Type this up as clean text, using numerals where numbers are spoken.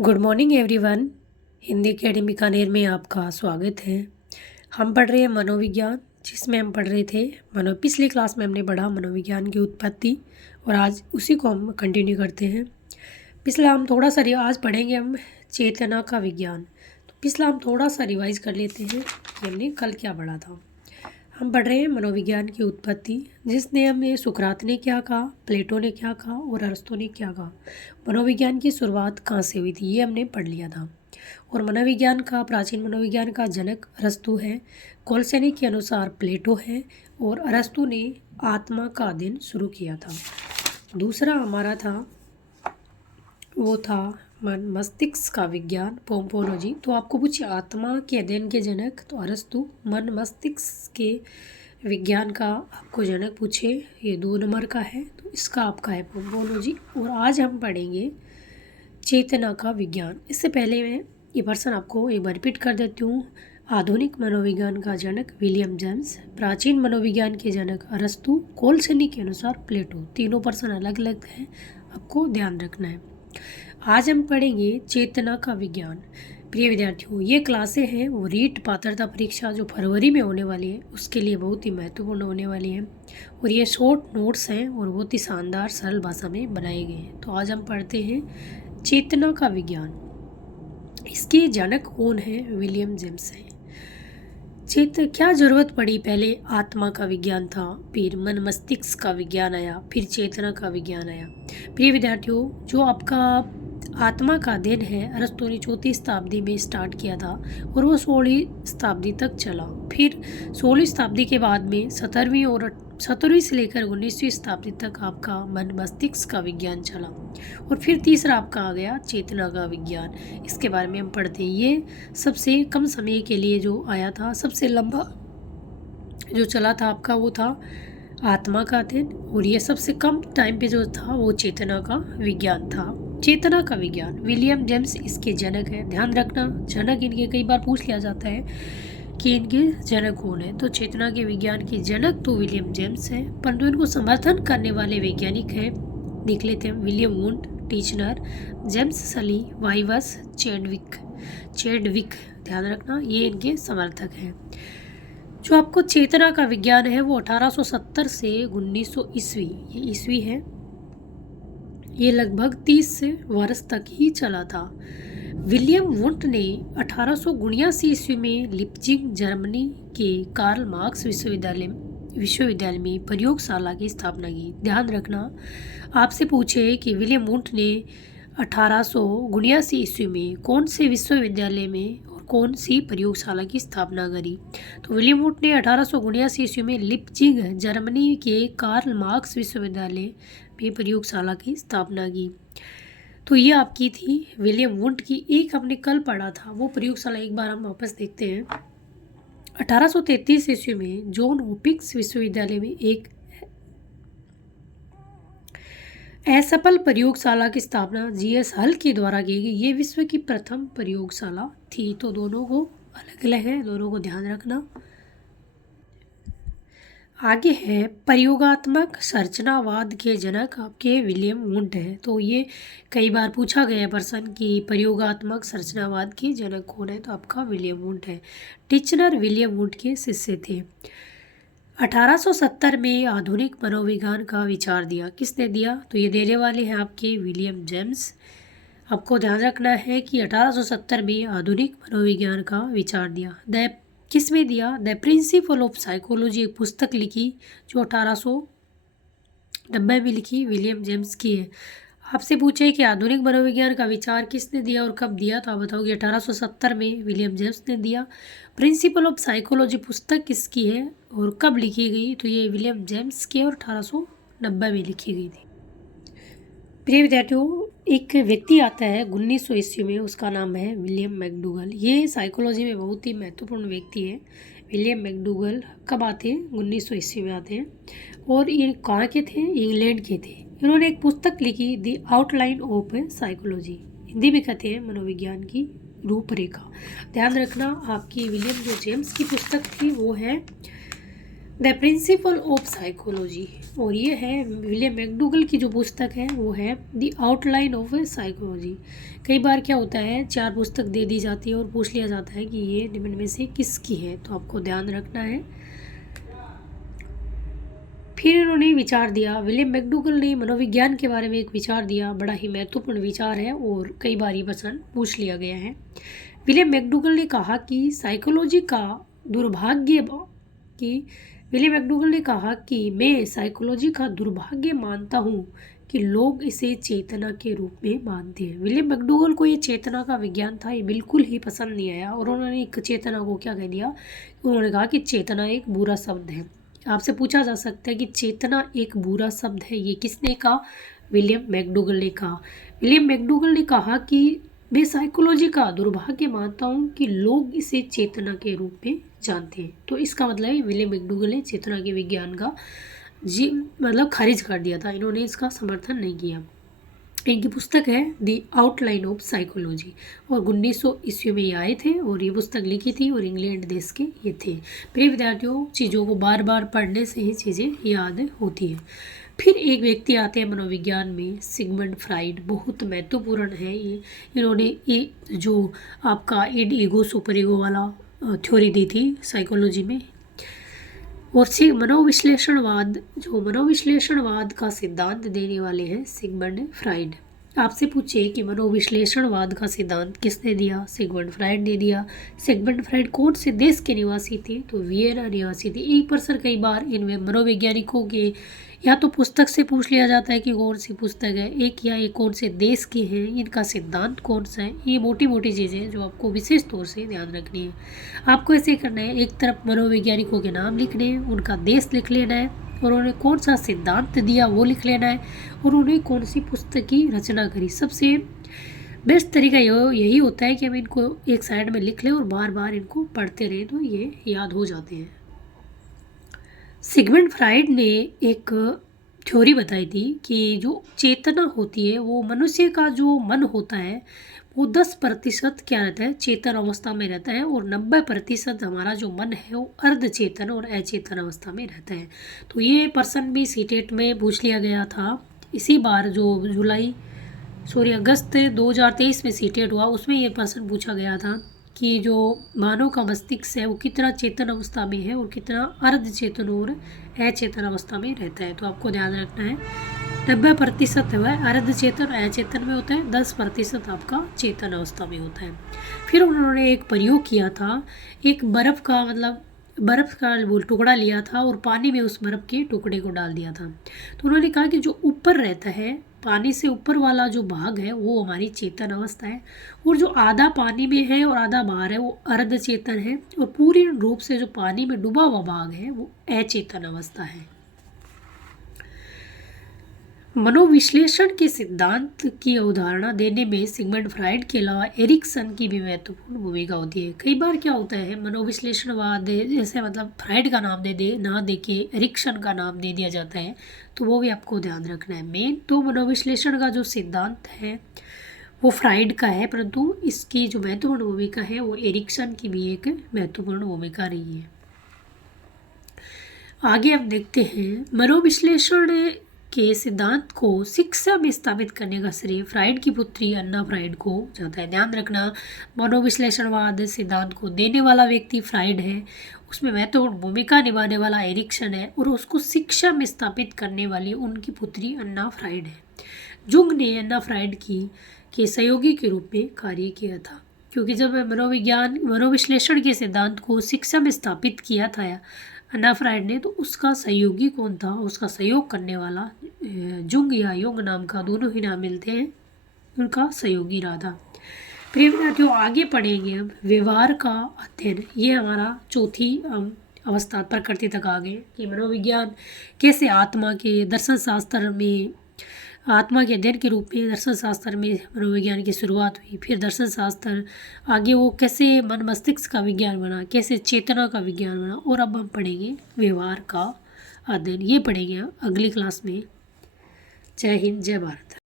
Good morning everyone. Hindi academy Bikaner में आपका स्वागत है। हम पढ़ रहे हैं मनोविज्ञान, जिसमें हम पढ़ रहे थे पिछली क्लास में हमने पढ़ा मनोविज्ञान की उत्पत्ति, और आज उसी को हम कंटिन्यू करते हैं। पिछला हम थोड़ा सा आज पढ़ेंगे हम चेतना का विज्ञान। तो पिछला हम थोड़ा सा रिवाइज कर लेते हैं कि हमने कल क्या पढ़ा था। हम पढ़ रहे हैं मनोविज्ञान की उत्पत्ति, जिसने हमें सुकरात ने क्या कहा, प्लेटो ने क्या कहा और अरस्तु ने क्या कहा। मनोविज्ञान की शुरुआत कहाँ से हुई थी ये हमने पढ़ लिया था। और प्राचीन मनोविज्ञान का जनक अरस्तु है, कोलसेनी के अनुसार प्लेटो है, और अरस्तु ने आत्मा का अध्ययन शुरू किया था। दूसरा हमारा था वो था मन मस्तिष्क का विज्ञान, पोम्पोलॉजी। तो आपको पूछे आत्मा के अध्ययन के जनक, तो अरस्तु। मन मस्तिष्क के विज्ञान का आपको जनक पूछे, ये 2 नंबर का है, तो इसका आपका है पोम्पोलॉजी। और आज हम पढ़ेंगे चेतना का विज्ञान। इससे पहले मैं ये पर्सन आपको एक बार रिपीट कर देती हूँ। आधुनिक मनोविज्ञान का जनक विलियम जेम्स, प्राचीन मनोविज्ञान के जनक अरस्तु, कोलसेनी के अनुसार प्लेटो। तीनों पर्सन अलग अलग हैं, आपको ध्यान रखना है। आज हम पढ़ेंगे चेतना का विज्ञान। प्रिय विद्यार्थियों, ये क्लासें हैं वो रीट पात्रता परीक्षा जो फरवरी में होने वाली है उसके लिए बहुत ही महत्वपूर्ण होने वाली है, और ये शॉर्ट नोट्स हैं और बहुत ही शानदार सरल भाषा में बनाए गए हैं। तो आज हम पढ़ते हैं चेतना का विज्ञान। इसके जनक कौन है? विलियम जेम्स हैं। क्या जरूरत पड़ी? पहले आत्मा का विज्ञान था, फिर मन मस्तिष्क का विज्ञान आया, फिर चेतना का विज्ञान आया। प्रिय विद्यार्थियों, जो आपका आत्मा का अध्ययन है अरस्तु ने 4वीं शताब्दी में स्टार्ट किया था और वो 16वीं शताब्दी तक चला। फिर 16वीं शताब्दी के बाद में 17वीं से लेकर 19वीं शताब्दी तक आपका मन मस्तिष्क का विज्ञान चला, और फिर तीसरा आपका आ गया चेतना का विज्ञान। इसके बारे में हम पढ़ते हैं। ये सबसे कम समय के लिए जो आया था, सबसे लंबा जो चला था आपका वो था आत्मा का अध्ययन, और ये सबसे कम टाइम पे जो था वो चेतना का विज्ञान था। चेतना का विज्ञान विलियम जेम्स इसके जनक है। ध्यान रखना, जनक इनके कई बार पूछ लिया जाता है कि इनके जनक कौन है। तो चेतना के विज्ञान के जनक तो विलियम जेम्स है, परंतु इनको समर्थन करने वाले वैज्ञानिक हैं, देख लेते हैं। विलियम वुंड, टीचनर, जेम्स सली, वाइवस, चेडविक। ध्यान रखना, ये इनके समर्थक हैं। जो आपको चेतना का विज्ञान है वो 1870 से 1900 ईस्वी, ये ईस्वी है, ये लगभग 30 वर्ष तक ही चला था। विलियम वुंट ने 1879 ईस्वी में लिप्जिग जर्मनी के कार्ल मार्क्स विश्वविद्यालय में प्रयोगशाला की स्थापना की। ध्यान रखना, आपसे पूछे कि विलियम वुंट ने 1879 ईस्वी में कौन से विश्वविद्यालय में और कौन सी प्रयोगशाला की स्थापना करी, तो विलियम वुंट ने 1879 ईस्वी में लिप्जिग जर्मनी के कार्ल मार्क्स विश्वविद्यालय में प्रयोगशाला की स्थापना की। तो ये आपकी थी विलियम वुंट की। एक हमने कल पढ़ा था वो प्रयोगशाला, एक बार हम वापस देखते हैं। 1833 ईस्वी में जॉन हॉपिंस विश्वविद्यालय में एक असफल प्रयोगशाला की स्थापना जीएस हल के द्वारा की गई। ये विश्व की प्रथम प्रयोगशाला थी। तो दोनों को अलग अलग है, दोनों को ध्यान रखना। आगे है प्रयोगात्मक संरचनावाद के जनक आपके विलियम वुंट है। तो ये कई बार पूछा गया है प्रश्न कि प्रयोगात्मक संरचनावाद के जनक कौन है, तो आपका विलियम वुंट है। टीचनर विलियम वुंट के शिष्य थे। 1870 में आधुनिक मनोविज्ञान का विचार दिया। किसने दिया? तो ये देने वाले हैं आपके विलियम जेम्स। आपको ध्यान रखना है कि 1870 में आधुनिक मनोविज्ञान का विचार दिया। किस में दिया? द प्रिंसिपल ऑफ साइकोलॉजी एक पुस्तक लिखी जो 1890 में लिखी, विलियम जेम्स की है। आपसे पूछे कि आधुनिक मनोविज्ञान का विचार किसने दिया और कब दिया, तो आप बताओगे 1870 में विलियम जेम्स ने दिया। प्रिंसिपल ऑफ साइकोलॉजी पुस्तक किसकी है और कब लिखी गई, तो ये विलियम जेम्स की और 1890 में लिखी गई थी। प्रिय विद्यार्थियों, एक व्यक्ति आता है 1900 ईस्वी में, उसका नाम है विलियम मैकडूगल। ये साइकोलॉजी में बहुत ही महत्वपूर्ण व्यक्ति है। विलियम मैकडूगल कब आते हैं? 1900 ईस्वी में आते हैं, और ये कहाँ के थे? इंग्लैंड के थे। इन्होंने एक पुस्तक लिखी the outline of psychology, Hindi में कहते हैं मनोविज्ञान की रूपरेखा। ध्यान रखना, आपकी विलियम जो जेम्स की पुस्तक थी वो है द प्रिंसिपल ऑफ साइकोलॉजी, और ये है विलियम मैकडूगल की जो पुस्तक है वो है द आउटलाइन ऑफ साइकोलॉजी। कई बार क्या होता है, 4 पुस्तक दे दी जाती है और पूछ लिया जाता है कि ये निम्न में से किसकी है, तो आपको ध्यान रखना है। फिर इन्होंने विचार दिया, विलियम मैकडूगल ने मनोविज्ञान के बारे में एक विचार दिया, बड़ा ही महत्वपूर्ण विचार है और कई बार ये प्रश्न पूछ लिया गया है। विलियम मैकडूगल ने कहा कि साइकोलॉजी का दुर्भाग्य कि विलियम मैकडूगल ने कहा कि मैं साइकोलॉजी का दुर्भाग्य मानता हूँ कि लोग इसे चेतना के रूप में मानते हैं। विलियम मैकडूगल को ये चेतना का विज्ञान था, ये बिल्कुल ही पसंद नहीं आया और उन्होंने एक चेतना को क्या कह दिया, उन्होंने कहा कि चेतना एक बुरा शब्द है। आपसे पूछा जा सकता है कि चेतना एक बुरा शब्द है, ये किसने कहा? विलियम मैकडूगल ने कहा। विलियम मैकडूगल ने कहा कि मैं साइकोलॉजी का दुर्भाग्य मानता हूँ कि लोग इसे चेतना के रूप में जानते हैं। तो इसका मतलब है विलियम मैकडूगल ने चेतना के विज्ञान का खारिज कर दिया था, इन्होंने इसका समर्थन नहीं किया। इनकी पुस्तक है द आउटलाइन ऑफ साइकोलॉजी और 1900 ईस्वी में ये आए थे और ये पुस्तक लिखी थी और इंग्लैंड देश के ये थे। प्रिय विद्यार्थियों, चीज़ों को बार बार पढ़ने से ही चीज़ें याद होती हैं। फिर एक व्यक्ति आते हैं मनोविज्ञान में, सिगमंड फ्राइड, बहुत महत्वपूर्ण है ये। इन्होंने ये जो आपका इड ईगो सुपर ईगो वाला थ्योरी दी थी साइकोलॉजी में। और मनोविश्लेषणवाद का सिद्धांत देने वाले हैं सिगमंड फ्राइड। आपसे पूछे कि मनोविश्लेषणवाद का सिद्धांत किसने दिया? सिगमंड फ्राइड ने दिया। सिगमंड फ्राइड कौन से देश के निवासी थे? तो वियना निवासी थे। एक प्रश्न कई बार इन मनोवैज्ञानिकों के या तो पुस्तक से पूछ लिया जाता है कि कौन सी पुस्तक है, एक या एक कौन से देश की है, इनका सिद्धांत कौन सा है। ये मोटी मोटी चीज़ें हैं जो आपको विशेष तौर से ध्यान रखनी है। आपको ऐसे करना है, एक तरफ मनोवैज्ञानिकों के नाम लिखने हैं, उनका देश लिख लेना है और उन्होंने कौन सा सिद्धांत दिया वो लिख लेना है और उन्होंने कौन सी पुस्तक की रचना करी। सबसे बेस्ट तरीका यही होता है कि हम इनको एक साइड में लिख लें और बार बार इनको पढ़ते रहें तो ये याद हो जाते हैं। सिगमंड फ्राइड ने एक थ्योरी बताई थी कि जो चेतना होती है वो मनुष्य का जो मन होता है वो 10% क्या रहता है, चेतन अवस्था में रहता है और 90% हमारा जो मन है वो अर्धचेतन और अचेतन अवस्था में रहता है। तो ये प्रश्न भी सीटेट में पूछ लिया गया था इसी बार, जो अगस्त 2023 में सीटेट हुआ, उसमें ये प्रश्न पूछा गया था कि जो मानव का मस्तिष्क है वो कितना चेतन अवस्था में है और कितना अर्धचेतन और अचेतन अवस्था में रहता है। तो आपको ध्यान रखना है 90% है अर्धचेतन अचेतन में होता है, 10% आपका चेतन अवस्था में होता है। फिर उन्होंने एक प्रयोग किया था, एक बर्फ़ का टुकड़ा लिया था और पानी में उस बर्फ़ के टुकड़े को डाल दिया था। तो उन्होंने कहा कि जो ऊपर रहता है, पानी से ऊपर वाला जो भाग है वो हमारी चेतन अवस्था है और जो आधा पानी में है और आधा बाहर है वो अर्धचेतन है और पूरी रूप से जो पानी में डूबा हुआ भाग है वो अचेतन अवस्था है। मनोविश्लेषण के सिद्धांत की अवधारणा देने में सिगमंड फ्राइड के अलावा एरिक्सन की भी महत्वपूर्ण भूमिका होती है। कई बार क्या होता है, मनोविश्लेषणवाद जैसे फ्राइड का नाम ना दे के एरिक्सन का नाम दे दिया जाता है, तो वो भी आपको ध्यान रखना है। मेन तो मनोविश्लेषण का जो सिद्धांत है वो फ्राइड का है, परंतु इसकी जो महत्वपूर्ण भूमिका है वो एरिक्सन की भी एक महत्वपूर्ण भूमिका रही है। आगे हम देखते हैं, मनोविश्लेषण के सिद्धांत को शिक्षा में स्थापित करने का श्रेय फ्राइड की पुत्री अन्ना फ्राइड को जाता है। ध्यान रखना, मनोविश्लेषणवाद सिद्धांत को देने वाला व्यक्ति फ्राइड है, उसमें महत्वपूर्ण भूमिका निभाने वाला एरिक्सन है और उसको शिक्षा में स्थापित करने वाली उनकी पुत्री अन्ना फ्राइड है। जुंग ने अन्ना फ्राइड के सहयोगी के रूप में कार्य किया था, क्योंकि जब मनोविश्लेषण के सिद्धांत को शिक्षा में स्थापित किया था अन्ना फ्राइड ने, तो उसका सहयोगी कौन था? उसका सहयोग करने वाला जुंग या युंग नाम का, दोनों ही नाम मिलते हैं, उनका सहयोगी रहा था। प्रिय विद्यार्थियों, आगे पढ़ेंगे अब व्यवहार का अध्ययन। ये हमारा चौथी अवस्था प्रकृति तक आ गए कि मनोविज्ञान कैसे आत्मा के अध्ययन के रूप में दर्शन शास्त्र में मनोविज्ञान की शुरुआत हुई। फिर दर्शन शास्त्र आगे वो कैसे मन मस्तिष्क का विज्ञान बना, कैसे चेतना का विज्ञान बना, और अब हम पढ़ेंगे व्यवहार का अध्ययन। ये पढ़ेंगे अगली क्लास में। जय हिंद, जय भारत।